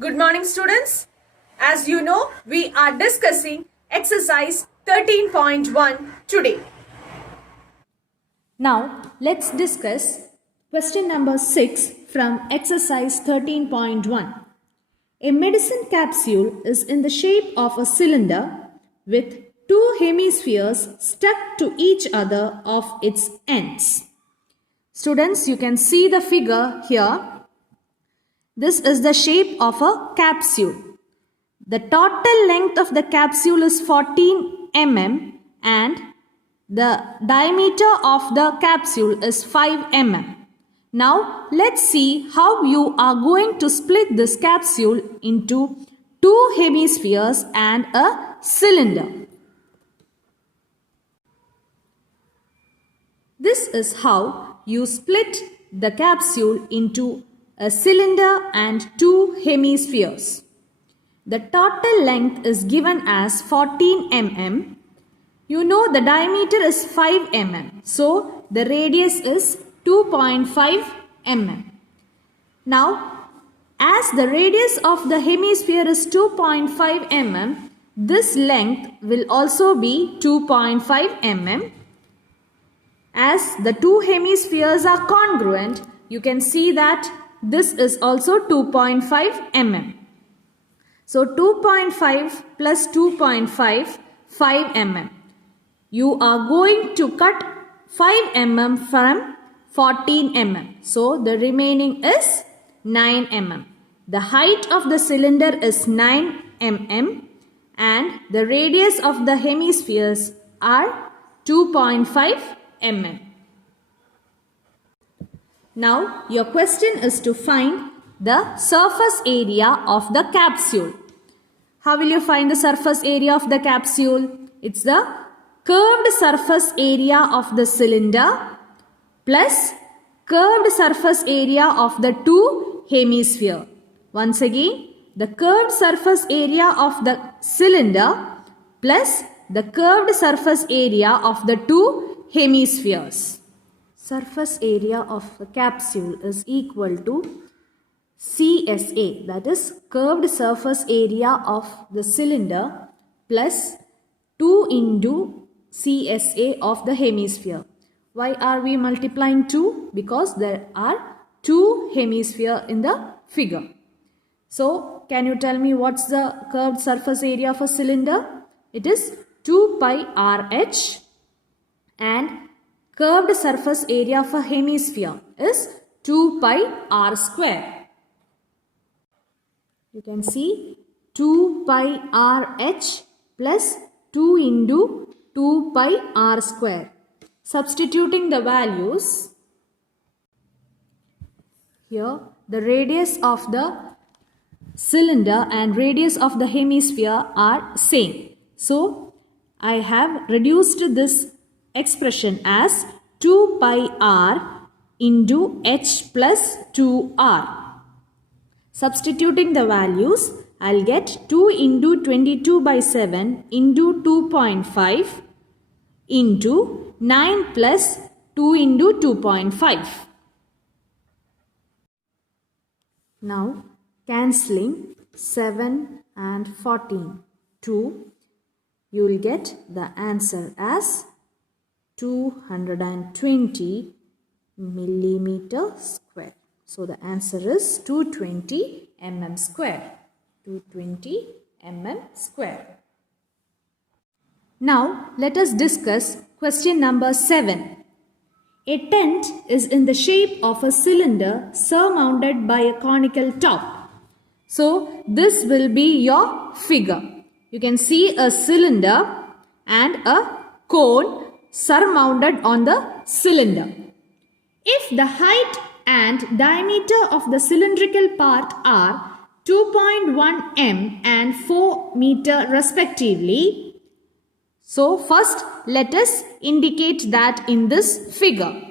Good morning, students. As you know, we are discussing exercise 13.1 today. Now, let's discuss question number 6 from exercise 13.1. A medicine capsule is in the shape of a cylinder with two hemispheres stuck to each other of its ends. Students, you can see the figure here. This is the shape of a capsule. The total length of the capsule is 14 mm and the diameter of the capsule is 5 mm. Now let's see how you are going to split this capsule into two hemispheres and a cylinder. This is how you split the capsule into a cylinder and two hemispheres. The total length is given as 14 mm. You know the diameter is 5 mm. So the radius is 2.5 mm. Now, as the radius of the hemisphere is 2.5 mm, this length will also be 2.5 mm. As the two hemispheres are congruent, you can see that this is also 2.5 mm. So 2.5 plus 2.5, 5 mm. You are going to cut 5 mm from 14 mm. So the remaining is 9 mm. The height of the cylinder is 9 mm and the radius of the hemispheres are 2.5 mm. Now your question is to find the surface area of the capsule. How will you find the surface area of the capsule? It's the curved surface area of the cylinder plus curved surface area of the two hemisphere. Once again, the curved surface area of the cylinder plus the curved surface area of the two hemispheres. Surface area of a capsule is equal to CSA, that is curved surface area of the cylinder plus 2 into CSA of the hemisphere. Why are we multiplying 2? Because there are two hemispheres in the figure. So, can you tell me what's the curved surface area of a cylinder? It is 2 pi RH and curved surface area of a hemisphere is 2 pi r square. You can see 2 pi RH plus 2 into 2 pi r square. Substituting the values, here the radius of the cylinder and radius of the hemisphere are same. So, I have reduced this expression as 2 pi r into h plus 2r. Substituting the values, I'll get 2 into 22 by 7 into 2.5 into 9 plus 2 into 2.5. Now, cancelling 7 and 14, 2, you will get the answer as 220 millimeter square. So the answer is 220 mm square. 220 mm square. Now let us discuss question number 7. A tent is in the shape of a cylinder surmounted by a conical top. So this will be your figure. You can see a cylinder and a cone surmounted on the cylinder. If the height and diameter of the cylindrical part are 2.1 m and 4 meter respectively. So first let us indicate that in this figure.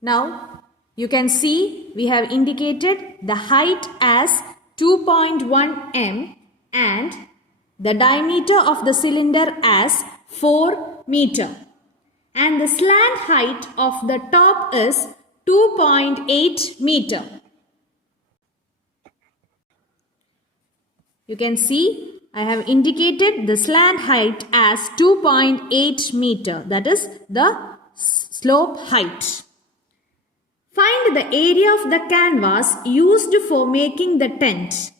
Now you can see we have indicated the height as 2.1 m and the diameter of the cylinder as 4 meter. And the slant height of the top is 2.8 meter. You can see I have indicated the slant height as 2.8 meter. That is the slope height. Find the area of the canvas used for making the tent.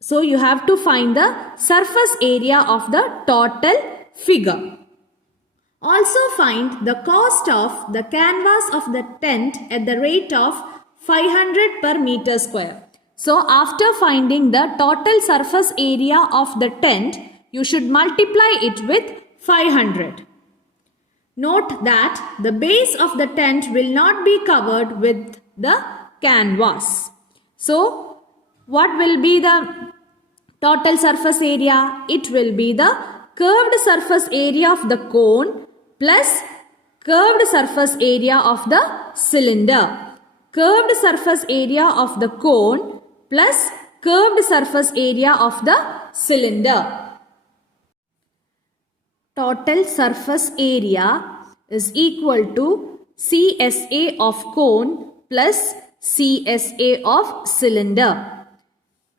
So you have to find the surface area of the total figure. Also find the cost of the canvas of the tent at the rate of 500 per meter square. So after finding the total surface area of the tent, you should multiply it with 500. Note that the base of the tent will not be covered with the canvas. So what will be the total surface area? It will be the curved surface area of the cone plus curved surface area of the cylinder. Curved surface area of the cone plus curved surface area of the cylinder. Total surface area is equal to CSA of cone plus CSA of cylinder.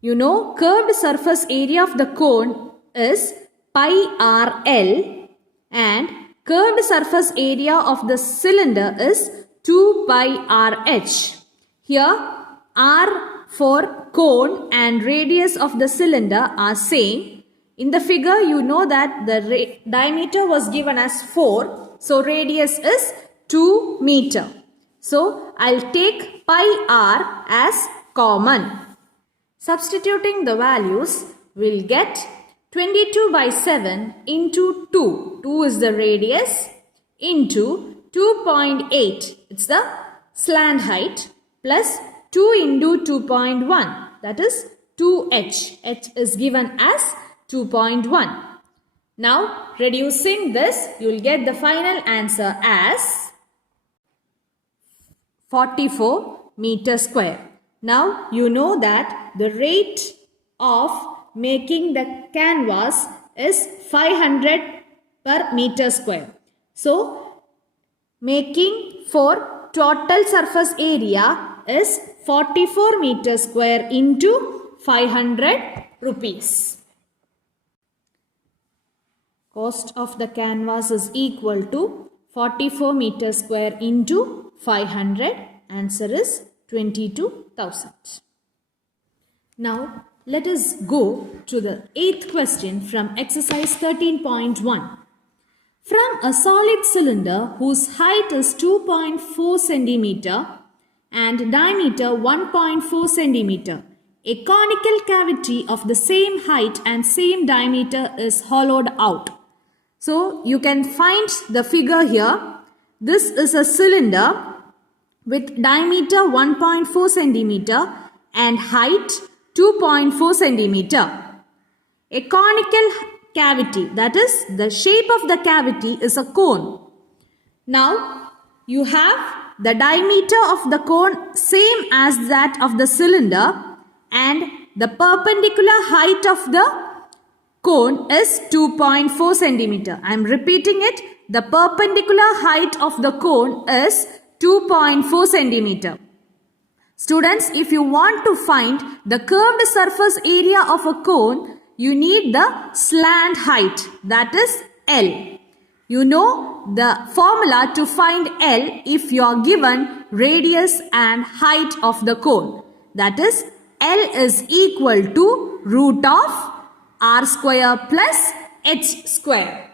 You know, curved surface area of the cone is pi RL and curved surface area of the cylinder is 2 pi RH. Here R for cone and radius of the cylinder are same. In the figure, you know that the diameter was given as 4. So radius is 2 meter. So I'll take pi r as common. Substituting the values, we'll get 22 by 7 into 2. 2 is the radius into 2.8. It's the slant height plus 2 into 2.1. That is 2h. H is given as 2.1. Now reducing this, you will get the final answer as 44 meter square. Now you know that the rate of making the canvas is 500 per meter square. So making for total surface area is 44 meter square into 500 rupees. Cost of the canvas is equal to 44 meter square into 500. Answer is 22,000. Now let us go to the 8th question from exercise 13.1. From a solid cylinder whose height is 2.4 centimeter and diameter 1.4 centimeter, a conical cavity of the same height and same diameter is hollowed out. So you can find the figure here. This is a cylinder with diameter 1.4 centimeter and height 2.4 centimeter. A conical cavity, that is the shape of the cavity is a cone. Now you have the diameter of the cone same as that of the cylinder and the perpendicular height of the cone is 2.4 centimeter. I am repeating it. The perpendicular height of the cone is 2.4 centimeter. Students, if you want to find the curved surface area of a cone, you need the slant height, that is L. You know the formula to find L if you are given radius and height of the cone. That is L is equal to root of r square plus h square.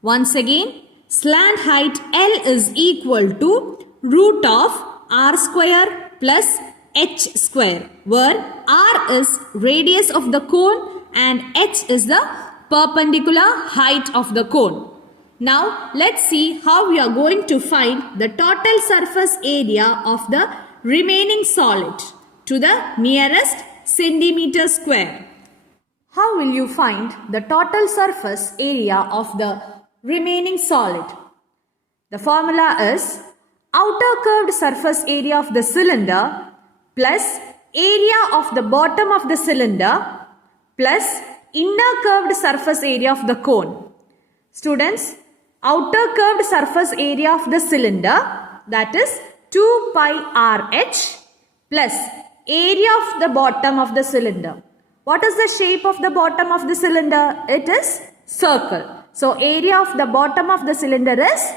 Once again, slant height L is equal to root of r square plus h square, where r is radius of the cone and h is the perpendicular height of the cone. Now let's see how we are going to find the total surface area of the remaining solid to the nearest centimeter square. How will you find the total surface area of the remaining solid? The formula is outer curved surface area of the cylinder plus area of the bottom of the cylinder plus inner curved surface area of the cone. Students, outer curved surface area of the cylinder, that is 2 pi RH plus area of the bottom of the cylinder. What is the shape of the bottom of the cylinder? It is circle. So area of the bottom of the cylinder is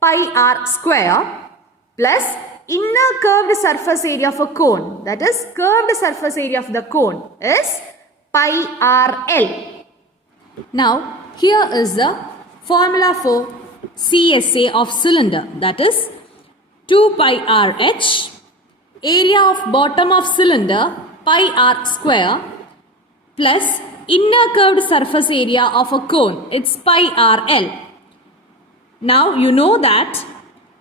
pi r square plus inner curved surface area of a cone, that is curved surface area of the cone, is pi r L. Now here is the formula for CSA of cylinder, that is 2 pi r h, area of bottom of cylinder pi r square plus inner curved surface area of a cone, it's pi r L. Now you know that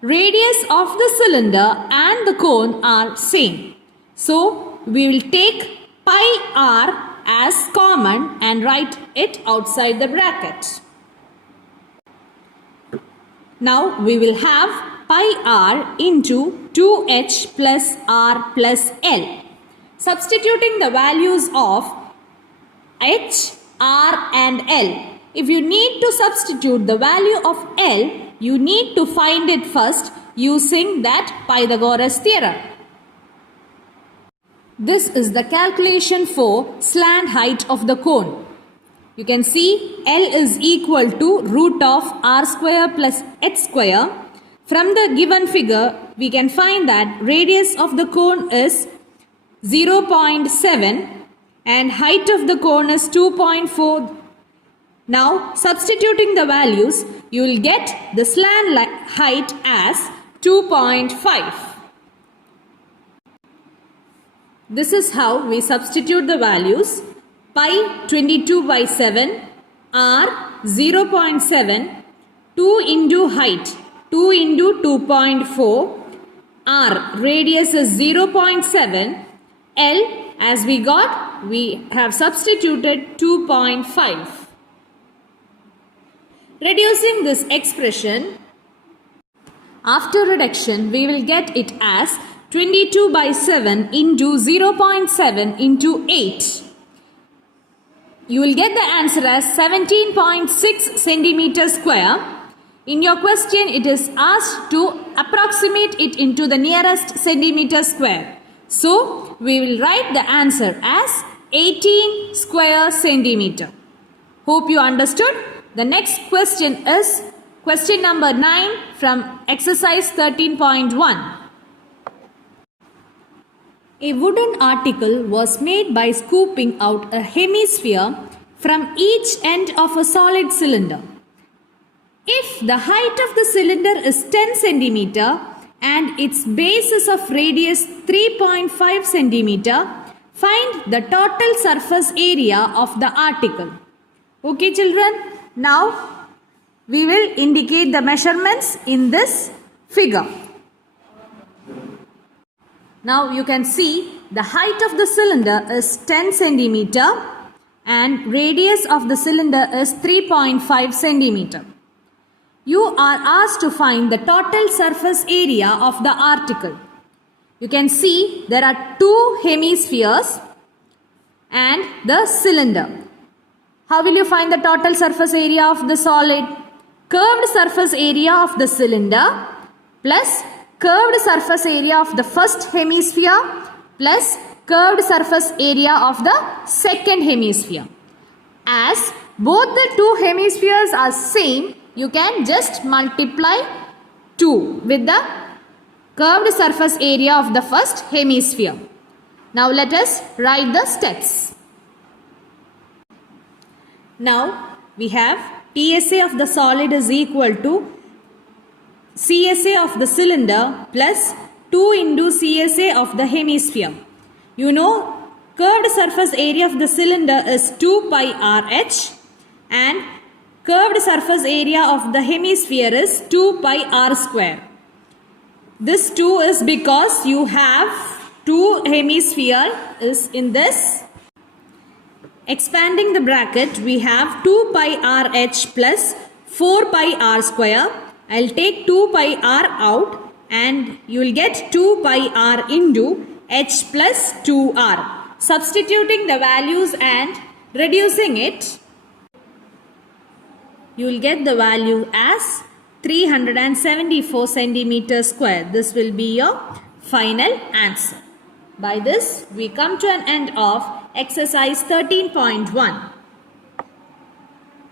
radius of the cylinder and the cone are same. So we will take pi r as common and write it outside the bracket. Now we will have pi r into 2h plus r plus L. Substituting the values of h, r and L. If you need to substitute the value of L, you need to find it first using that Pythagoras theorem. This is the calculation for slant height of the cone. You can see L is equal to root of r square plus h square. From the given figure, we can find that radius of the cone is 0.7 and height of the cone is 2.4. Now substituting the values, you will get the slant height as 2.5. This is how we substitute the values. Pi 22 by 7, r 0.7, 2 into height 2 into 2.4, r radius is 0.7, L as we have substituted 2.5. Reducing this expression, after reduction we will get it as 22 by 7 into 0.7 into 8. You will get the answer as 17.6 centimeter square. In your question, it is asked to approximate it into the nearest centimeter square. So, we will write the answer as 18 square centimeter. Hope you understood. The next question is question number 9 from exercise 13.1. A wooden article was made by scooping out a hemisphere from each end of a solid cylinder. If the height of the cylinder is 10 centimeter and its base is of radius 3.5 centimeter, find the total surface area of the article. Okay children, now we will indicate the measurements in this figure. Now you can see the height of the cylinder is 10 centimeter and radius of the cylinder is 3.5 centimeter. You are asked to find the total surface area of the article. You can see there are two hemispheres and the cylinder. How will you find the total surface area of the solid? Curved surface area of the cylinder plus curved surface area of the first hemisphere plus curved surface area of the second hemisphere. As both the two hemispheres are same, you can just multiply 2 with the curved surface area of the first hemisphere. Now let us write the steps. Now we have TSA of the solid is equal to CSA of the cylinder plus 2 into CSA of the hemisphere. You know curved surface area of the cylinder is 2 pi RH and curved surface area of the hemisphere is 2 pi r square. This 2 is because you have two hemisphere is in this. Expanding the bracket, we have 2 pi RH plus 4 pi r square. I'll take 2 pi r out and you will get 2 pi r into h plus 2r. Substituting the values and reducing it, you will get the value as 374 centimeters square. This will be your final answer. By this, we come to an end of exercise 13.1.